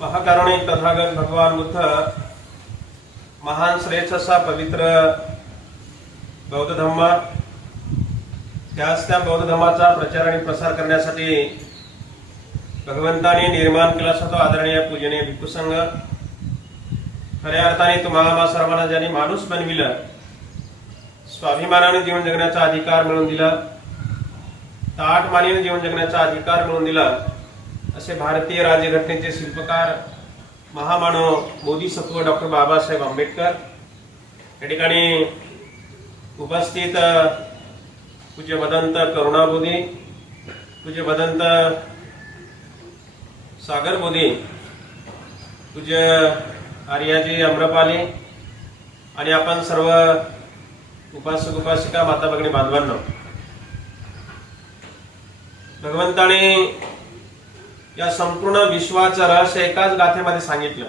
महाकारुणिक तथागत भगवान बुद्ध महान श्रेष्ठ असा पवित्र बौद्ध धम्म त्याच त्या बौद्ध धर्माचा प्रचार आणि प्रसार करण्यासाठी भगवंताने निर्माण केला असा तो आदरणीय पूजनीय भिक्खूसंघ. खऱ्या अर्थाने तुम्हाला आम्हा सर्वांना ज्यांनी माणूस बनविलं स्वाभिमानाने जीवन जगण्याचा अधिकार मिळवून दिला ताट मानीने जीवन जगण्याचा अधिकार मिळवून दिला असे भारतीय राज्यघटनेचे शिल्पकार महामानव मोदी सत्व डॉक्टर बाबासाहेब आंबेडकर. या ठिकाणी उपस्थित पूज्य भदंत करुणाबोधी पूज्य भदंत सागर बोधी पूज्य आर्याजी अम्रपाली आणि आपण सर्व उपासक उपासिका माता भगिनी बांधवांना. भगवंताने या संपूर्ण विश्वाचं रहस्य एकाच गाथेमध्ये सांगितलं.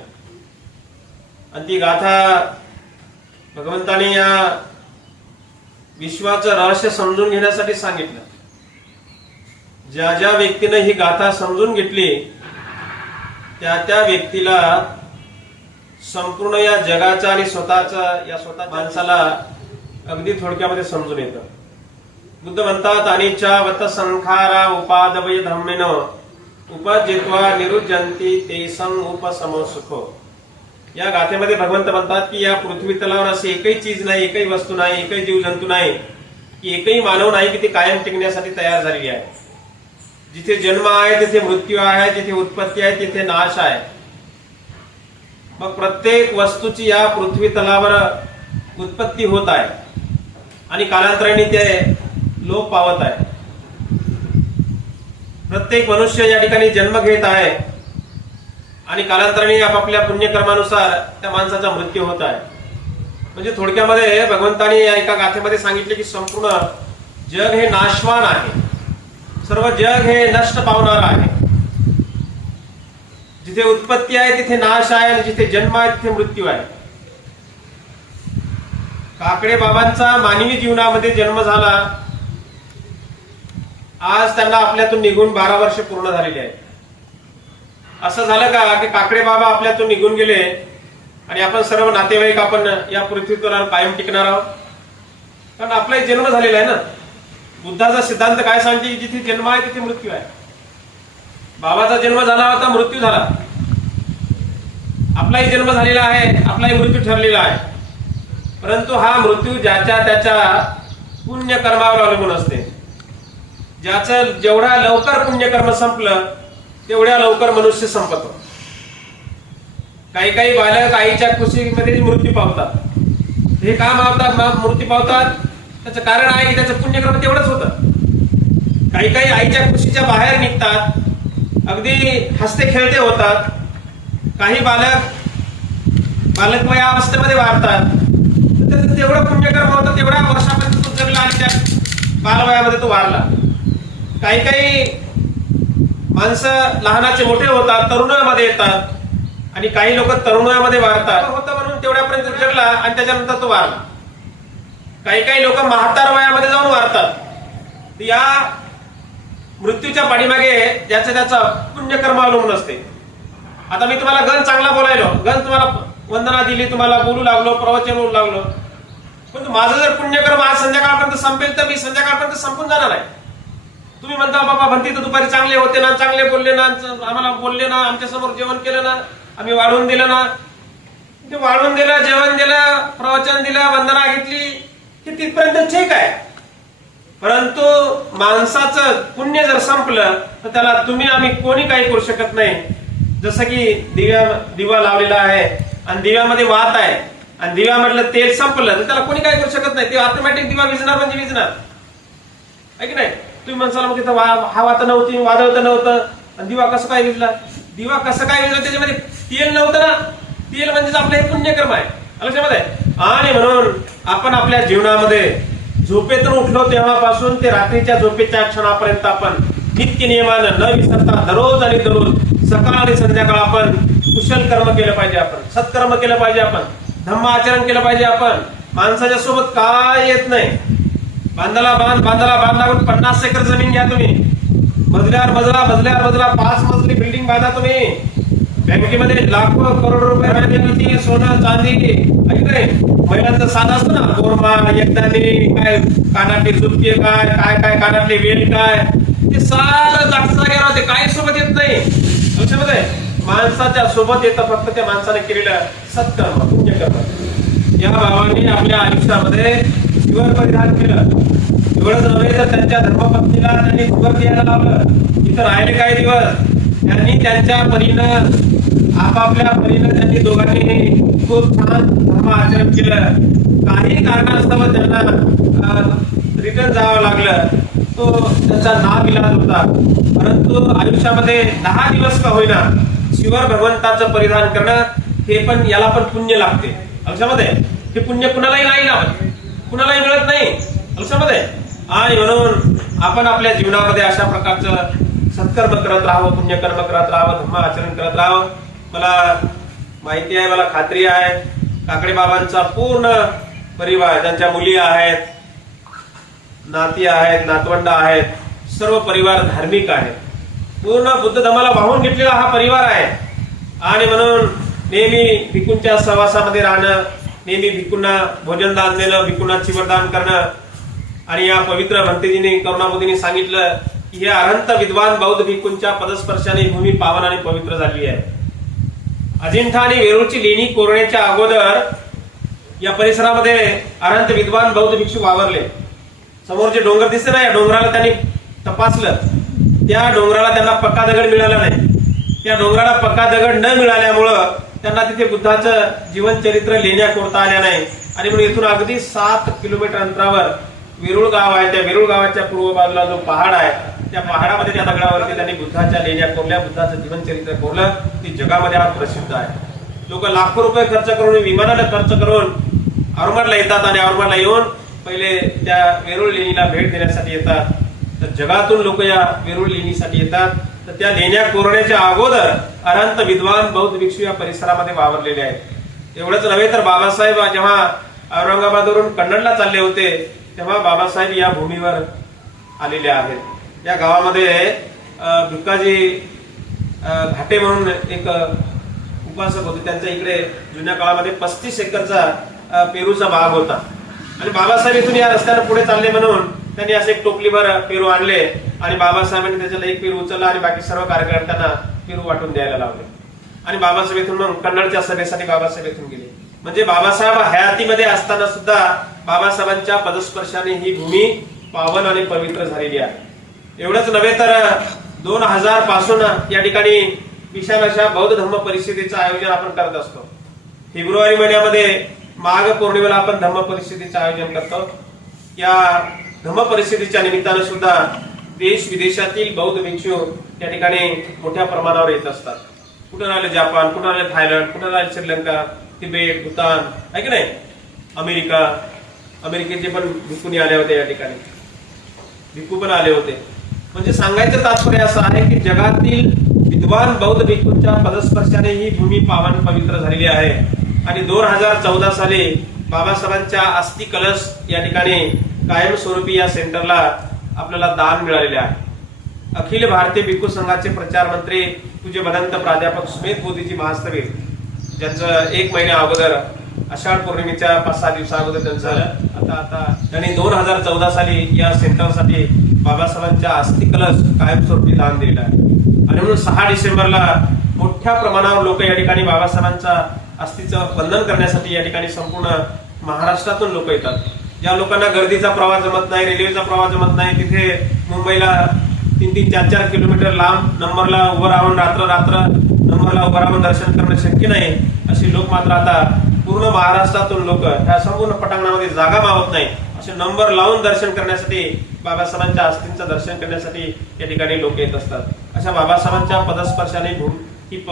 आणि ती गाथा भगवंताने या विश्वाचं रहस्य समजून घेण्यासाठी सांगितलं. ज्या ज्या व्यक्तीने ही गाथा समजून घेतली त्या त्या व्यक्तीला संपूर्ण या जगाचा आणि स्वतःचा या स्वतः माणसाला अगदी थोडक्यामध्ये समजून येतं. बुद्ध म्हणतात अनिच्छा वत संखारा उपादवय धम्मेन उपजित्वा निरुजंती ते सं उपसमो या गाथेमध्ये भगवंत म्हणतात की या पृथ्वी तलावर असे एकही चीज नाही एकही वस्तू नाही एकही जीवजंतू नाही की एकही मानव नाही की ती कायम टिकण्यासाठी तयार झालेली आहे. जिथे जन्म आहे तिथे मृत्यू आहे जिथे उत्पत्ती आहे तिथे नाश आहे. मग प्रत्येक वस्तूची या पृथ्वी तलावर उत्पत्ती होत आहे आणि कालांतराने ते लोप पावत आहे. प्रत्येक मनुष्य या ठिकाणी जन्म घेत आहे. आणि कालांतराने आपापल्या पुण्यक्रमानुसार त्या माणसाचा मृत्यू होत आहे. म्हणजे थोडक्यामध्ये भगवंताने या एका गाथेमध्ये सांगितले की संपूर्ण जग हे नाशवान आहे. सर्व जग हे नष्ट पावणार आहे. जिथे उत्पत्ती आहे तिथे नाश आहे आणि जिथे जन्म आहे तिथे मृत्यू आहे. काकडे बाबांचा मानवी जीवनामध्ये जन्म झाला. आज त्यांना आपल्यातून निघून बारा वर्ष पूर्ण झालेली आहेत. असं झालं का की काकडे बाबा आपल्यातून निघून गेले आणि आपण सर्व नातेवाईक आपण या पृथ्वीवर कायम टिकणार आहोत? कारण आपला जन्म झालेला आहे ना. बुद्धाचा सिद्धांत काय सांगते जिथे जन्म आहे तिथे मृत्यू आहे. बाबाचा जन्म झाला होता मृत्यू झाला. आपलाही जन्म झालेला आहे आपलाही मृत्यू ठरलेला आहे. परंतु हा मृत्यू ज्याच्या त्याच्या पुण्यकर्मावर अवलंबून असते. ज्याचं जेवढा लवकर पुण्यकर्म संपलं तेवढ्या लवकर मनुष्य संपतो. काही काही बालक आईच्या कुशीमध्ये मृत्यू पावतात. हे का मावतात? मृत्यू पावतात. त्याचं कारण आहे की त्याचं पुण्यकर्म तेवढंच होतं. काही काही आईच्या कुशीच्या बाहेर निघतात. अगदी हसते खेळते होतात. काही बालक बालक या अवस्थेमध्ये वाढतात. तर त्याचं तेवढं पुण्यकर्म होतं तेवढ्या वर्षापर्यंत तो जगला आणि त्या बालवयामध्ये तो वारला काही काही माणसं लहानाचे मोठे होतात तरुणामध्ये येतात आणि काही लोक तरुणामध्ये वारतात होतं म्हणून तेवढ्यापर्यंत जगला आणि त्याच्यानंतर तो वारला काही काही लोक म्हातार वयामध्ये जाऊन वारतात या मृत्यूच्या पाठीमागे ज्याचं त्याचं पुण्यकर्म अवलंबून असते. आता मी तुम्हाला गण चांगला बोलायलो. गण तुम्हाला वंदना दिली तुम्हाला बोलू लागलो प्रवचन बोलू लागलो. पण माझं जर पुण्यकर्म आज संध्याकाळपर्यंत संपेल तर मी संध्याकाळपर्यंत संपून जाणार आहे. तुम्ही म्हणता बाबा म्हणते तर दुपारी चांगले होते ना चांगले बोलले ना आम्हाला बोलले ना आमच्यासमोर जेवण केलं ना आम्ही वाढवून दिलं ना. ते वाढवून दिलं जेवण दिलं प्रवचन दिलं वंदना घेतली की तिथपर्यंत ठीक आहे. परंतु माणसाचं पुण्य जर संपलं तर त्याला तुम्ही आम्ही कोणी काही करू शकत नाही. जसं की दिव्या दिवा लावलेला आहे आणि दिव्यामध्ये वात आहे आणि दिव्या म्हटलं तेल संपलं तर त्याला कोणी काय करू शकत नाही. ते ऑटोमॅटिक दिवा विजणार म्हणजे विजणार आहे की नाही? तुम्ही म्हणसाल मग तिथं वा- हवा तर नव्हती वादळ तर नव्हतं आणि दिवा कसं काय विजला? दिवा कसं काय विजला त्याच्यामध्ये? तेल नव्हतं ना. तेल म्हणजेच आपलं हे पुण्यकर्म आहे. लक्षामध्ये आणि म्हणून आपण आपल्या जीवनामध्ये झोपेतून उठलो तेव्हापासून ते रात्रीच्या झोपेच्या क्षणापर्यंत आपण नित्य नियमानं न विसरता दररोज आणि दररोज सकाळ आणि संध्याकाळ आपण कुशल कर्म केलं पाहिजे आपण. सत्कर्म केलं पाहिजे आपण. धम्म आचरण केलं पाहिजे आपण. माणसाच्या सोबत काय येत नाही. बांधाला बांध बांधाला बांध लागून पन्नास एकर जमीन घ्या तुम्ही. मजल्यावर मजला मजल्यावर मजला पाच मजली बिल्डिंग बांधा तुम्ही. बँकेमध्ये लाखो करोड रुपये सोनं चांदी. ऐकलंय? महिलांचं साध असतं ना कोरमा एकदाने काय कानातली झुपके काय काय काय कानातली वेल काय? ते सारं जागचा गेला ते काही सोबत येत नाही. लक्षामध्ये? माणसाच्या सोबत येतं फक्त त्या माणसाने केलेलं सत्कर्म पुण्यकर्म. या भावाने आपल्या आयुष्यामध्ये जीवन परिधान केलं. एवढंच नव्हे तर त्यांच्या धर्मपत्नीला त्यांनी जीवन द्यायला लावलं. इथं राहिले काही दिवस. त्यांनी त्यांच्या परीनं आपापल्या परीनं त्यांनी दोघांनी खूप छान धर्म आचरण केलं. काही कारणास्तव त्यांना रिटर्न जावं लागलं. तो त्यांचा नाव इलाज होता. परंतु आयुष्यामध्ये दहा दिवस का होईना शिवर भगवंताचं परिधान करणं हे पण याला पण पुण्य लागते. लक्षामध्ये हे पुण्य कुणालाही नाही लावत कुणालाही मिळत नाही. लक्षामध्ये आणि म्हणून आपण आपल्या जीवनामध्ये अशा प्रकारचं सत्कर्म करत राहावं पुण्यकर्म करत राहावं धर्म आचरण करत राहावं. मला माहिती आहे मला खात्री आहे काकडे बाबांचा पूर्ण परिवार त्यांच्या मुली आहेत नाती आहेत नातवंड आहेत सर्व परिवार धार्मिक आहे. पूर्ण बुद्ध धर्माला वाहून घेतलेला हा परिवार आहे. आणि म्हणून नेहमी भिकूंच्या सहवासामध्ये राहणं नेहमी भिक्कूंना भोजन दान देणं भिक्कूंना चिवरदान करणं. आणि या पवित्र भंतेजीने करुणामोदींनी सांगितलं की हे अनंत विद्वान बौद्ध भिक्कूंच्या पदस्पर्शाने भूमी पावन आणि पवित्र झाली आहे. अजिंठा आणि वेरूळची लेणी कोरण्याच्या अगोदर या परिसरामध्ये अनंत विद्वान बौद्ध भिक्षू वावरले. समोर जे डोंगर दिसते ना या डोंगराला त्यांनी तपासलं. त्या डोंगराला त्यांना पक्का दगड मिळाला नाही. त्या डोंगराला पक्का दगड न मिळाल्यामुळं त्यांना तिथे बुद्धाचं जीवनचरित्र लेण्या कोरता आल्या नाही. आणि म्हणून इथून अगदी सात किलोमीटर अंतरावर वेरूळ गाव आहे. त्या वेरूळ गावाच्या पूर्व बाजूला जो पहाड आहे त्या पहाडामध्ये त्या दगडावरती त्यांनी बुद्धाच्या लेण्या कोरल्या बुद्धाचं जीवनचरित्र कोरलं. ती जगामध्ये आज प्रसिद्ध आहे. लोक लाखो रुपये खर्च करून विमानाला खर्च करून औरंगाबादला येतात आणि औरंगाबादला येऊन पहिले त्या वेरूळ लेणीला भेट देण्यासाठी येतात. तर जगातून लोक या वेरूळ लेणीसाठी येतात. तर त्या लेण्या कोरण्याच्या अगोदर अनंत विद्वान बौद्ध भिक्षू या परिसरामध्ये वावरलेले आहेत. एवढंच नव्हे तर बाबासाहेब जेव्हा औरंगाबादवरून कन्नडला चालले होते तेव्हा बाबासाहेब या भूमीवर आलेले आहेत. या गावामध्ये अं, भिकाजी घाटे म्हणून एक उपासक होते. त्यांच्या इकडे जुन्या काळामध्ये पस्तीस एकरचा पेरूचा भाग होता. आणि बाबासाहेब इथून या रस्त्याने पुढे चालले म्हणून त्यांनी असे एक टोपलीभर पेरू आणले आणि बाबासाहेबांनी त्याच्याला एक पेरू उचलला आणि बाकी सर्व कार्यकर्त्यांना पेरू वाटून द्यायला लावले. आणि बाबासाहेब येथून मग कन्नडच्या सभेसाठी बाबासाहेब येथून गेले. म्हणजे बाबासाहेब हयातीमध्ये असताना सुद्धा बाबासाहेबांच्या पदस्पर्शाने ही भूमी पावन आणि पवित्र झालेली आहे. एवढंच नव्हे तर दोन हजारपासून या ठिकाणी विशाल अशा बौद्ध धम्म परिषदेचं आयोजन आपण करत असतो. फेब्रुवारी महिन्यामध्ये माघ पौर्णिमेला आपण धम्म परिषदेचं आयोजन करतो. या धम्म परिषदेच्या निमित्तानं सुद्धा देश विदेशातील बौद्ध भिक्षू या ठिकाणी मोठ्या प्रमाणावर येत असतात. कुठं राहिले जपान कुठं राहिले थायलंड कुठं राहिले श्रीलंका तिबेट भूतान आहे की नाही? अमेरिका अमेरिकेचे पण भिक्खूनी आले होते या ठिकाणी. भिकू पण आले होते. म्हणजे सांगायचं तात्पर्य असं आहे की जगातील विद्वान बौद्ध भिक्खूंच्या पदस्पर्शाने ही भूमी पावन पवित्र झालेली आहे. आणि दोन हजार चौदा साली बाबासाहेबांच्या अस्थि कलश या ठिकाणी कायमस्वरूपी या सेंटरला आपल्याला दान मिळालेले आहे. अखिल भारतीय भिक्खू संघाचे प्रचार मंत्री पूज्य भदंत प्राध्यापक सुमेध मोदीजी महास्तवे ज्यांचं एक महिन्या अगोदर आषाढ पौर्णिमेच्या पाच सहा दिवसा अगोदर त्यांचं आता आता त्यांनी दोन हजार चौदा साली या सेंटरसाठी बाबासाहेबांच्या अस्थिकलश कायमस्वरूपी दान दिलेलं आहे. आणि म्हणून सहा डिसेंबरला मोठ्या प्रमाणावर लोक या ठिकाणी बाबासाहेबांचा अस्थिचं वंदन करण्यासाठी या ठिकाणी संपूर्ण महाराष्ट्रातून लोक येतात. ज्या लोकांना गर्दीचा प्रवास जमत नाही रेल्वेचा प्रवास जमत नाही. तिथे मुंबईला तीन तीन चार चार किलोमीटर लांब नंबरला उभं राहून रात्र रात्र नंबरला उभं राहून दर्शन करणं शक्य नाही. असे लोक मात्र आता पूर्ण महाराष्ट्रातून लोक ह्या संपूर्ण पटांगणामध्ये जागा मावत नाही. असे नंबर लावून दर्शन करण्यासाठी बाबासाहेबांच्या अस्थींचं दर्शन करण्यासाठी या ठिकाणी लोक येत असतात. अशा बाबासाहेबांच्या पदस्पर्शाने भूमी ही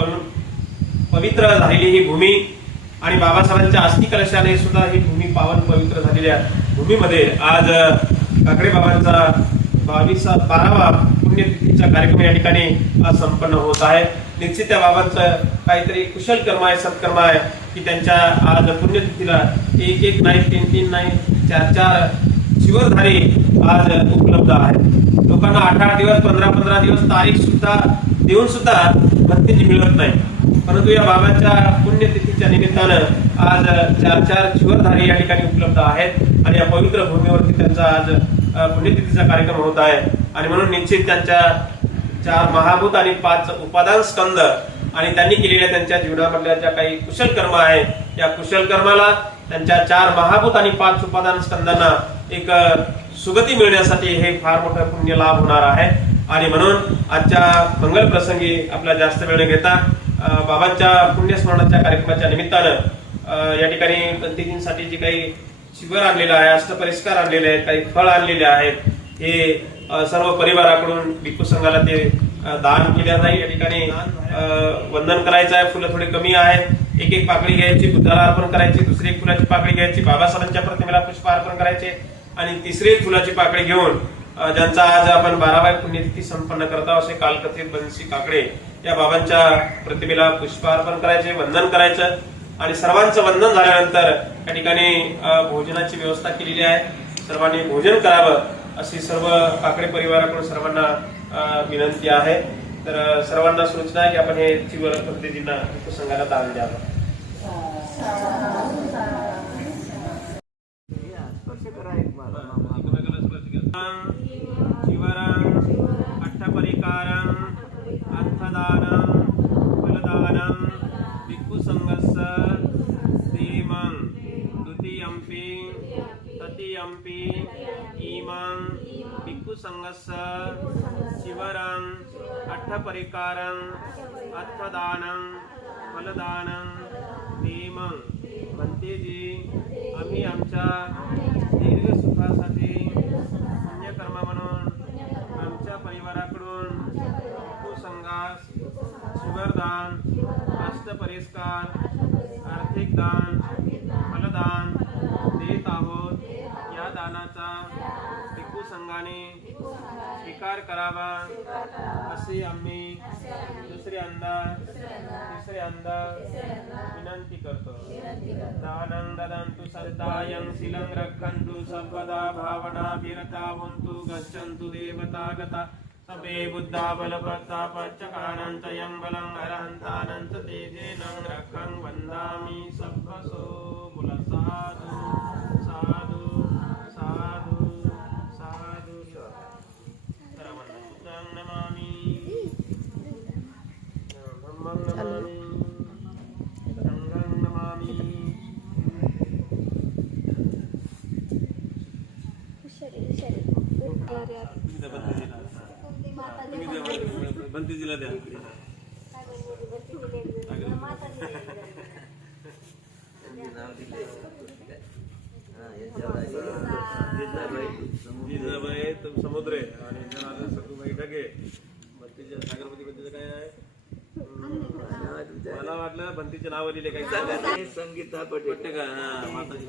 पवित्र झालेली ही भूमी आणि बाबासाहेबांच्या अस्थि कलशाने सुद्धा ही भूमी पावन पवित्र झालेली आहे. भूमीमध्ये आज काकडे बाबांचा बावीसा बारावा पुण्यतिथीचा कार्यक्रम या ठिकाणी आज संपन्न होत आहे. निश्चित त्या बाबांचं काहीतरी कुशल कर्म आहे सत्कर्म आहे की त्यांच्या आज पुण्यतिथीला एक एक नाही तीन तीन नाही चार चार शिवरधारी आज उपलब्ध आहेत. लोकांना आठ आठ दिवस पंधरा पंधरा दिवस तारीख सुद्धा देऊन सुद्धा भत्तेची मिळत नाही. परंतु या बाबांच्या पुण्यतिथीच्या निमित्तानं आज चार चार जीवनधारी या ठिकाणी उपलब्ध आहेत आणि या पवित्र भूमीवरती त्यांचा आज पुण्यतिथीचा कार्यक्रम होत आहे. आणि म्हणून निश्चित त्यांच्या चार महाभूत आणि पाच उपादान स्कंद आणि त्यांनी केलेल्या त्यांच्या जीवनामधल्या ज्या काही कुशल कर्म आहेत या कुशल कर्माला त्यांच्या चार महाभूत आणि पाच उपादान स्कंदांना एक सुगती मिळण्यासाठी हे फार मोठा पुण्य लाभ होणार आहे. आणि म्हणून आजच्या मंगल प्रसंगी आपला जास्त वेळ घेता बाबांच्या पुण्यस्मरणाच्या कार्यक्रमाच्या निमित्तानं या ठिकाणी गणतीजींसाठी जे काही शिबिर आणलेलं आहे अष्टपरिष्कार आणलेले आहेत काही फळ आणलेले आहेत हे सर्व परिवाराकडून भिक्खू संघाला ते दान केल्या जाईल. या ठिकाणी वंदन करायचं आहे फुलं थोडी कमी आहेत. एक एक पाकळी घ्यायची बुद्धाला अर्पण करायची दुसरी एक फुलाची पाकळी घ्यायची बाबासाहेबांच्या प्रतिमेला पुष्प अर्पण करायचे आणि तिसरी एक फुलाची पाकळी घेऊन ज्यांचा आज आपण बाराबाई पुण्यतिथी संपन्न करत आहोत असे कालकथित बनसी काकडे या बाबांच्या प्रतिमेला पुष्प अर्पण करायचे वंदन करायचं आणि सर्वांचं वंदन झाल्यानंतर या ठिकाणी भोजनाची व्यवस्था केलेली आहे. सर्वांनी भोजन करावं अशी सर्व काकडे परिवाराकडून सर्वांना विनंती आहे. तर सर्वांना सूचना आहे की आपण हे चिवर पद्धतींना संघाला दान द्यावं. शिवरं अट्टपरिकारं अर्थदानं द्वितीयं भिक्खुसङ्गस्य श्रीमन् द्वितीयम्पि तृतीयम्पि इमं भिक्खुसङ्गस्य शिवरन् अट्टपरिकारं अर्थदानं फलदानं श्रीमन् म्हणतेजी आम्ही आमच्या दीर्घ सुखासाठी पुण्यकर्म म्हणून आमच्या परिवाराकडून शिवरदान अष्टपरिष्कार आर्थिक दान फलदान देत आहोत. या दानाचा भिक्खू संघाने स्वीकार करावा. असे आम्ही दुसऱ्यांदा तिसऱ्यांदा विनंती करतो. दानं ददन्तु सदायं शिलं रक्षन्तु सर्वदा भावनाभिरता हुन्तु गच्छन्तु देवतागता सबे बुद्धा बलभक्ता पच्चकानन्त यं बलं हरहन्तानन्त तेजेनं रक्षं वन्दामि सब्बसो मुल साधु साधु साधु। साधु सर्वं नमामि। धम्मं नमामि। संघं नमामि बंतीजीला द्या. जिजाबाई तुम समुद्र. आहे आणि सखूबाई ढगे. बंतीच्या सागरपती बंतीचं काय आहे. मला वाटलं बंतीचे नाव लिहिले काही संगीता पट्टे का हा, माताजी.